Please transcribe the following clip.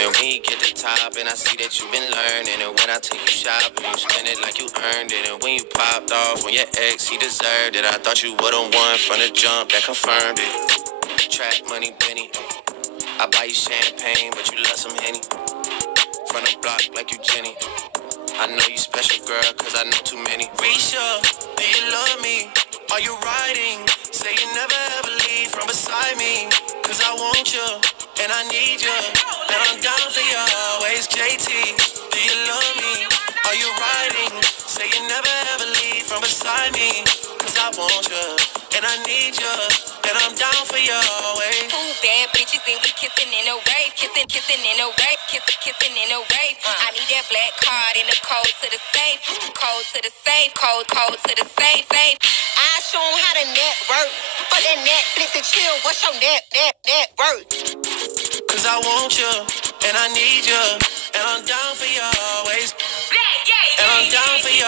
And when you get to top, and I see that you've been learning. And when I take you shopping, you spend it like you earned it. And when you popped off on your ex, he deserved it. I thought you would've won from the jump, that confirmed it. Trap money, Benny. I buy you champagne, but you love some Henny. From the block like you Jenny. I know you special, girl, cause I know too many. Risha, do you love me? Are you riding? Say you never ever leave from beside me. Cause I want you, and I need you. And I'm down for you always, JT. Do you love me? Are you riding? Say you never ever leave from beside me. Cause I want you, and I need you. And I'm down for you always. Two bad bitches and we kissing in a wave. Kissing in a wave. Kissing in a wave. I need that black card in the code to the safe. Code to the safe. Code to the safe. I show 'em how to network. But that Netflix and chill. What's your net worth? Cause I want you, and I need you. And I'm down for you always. And I'm down for you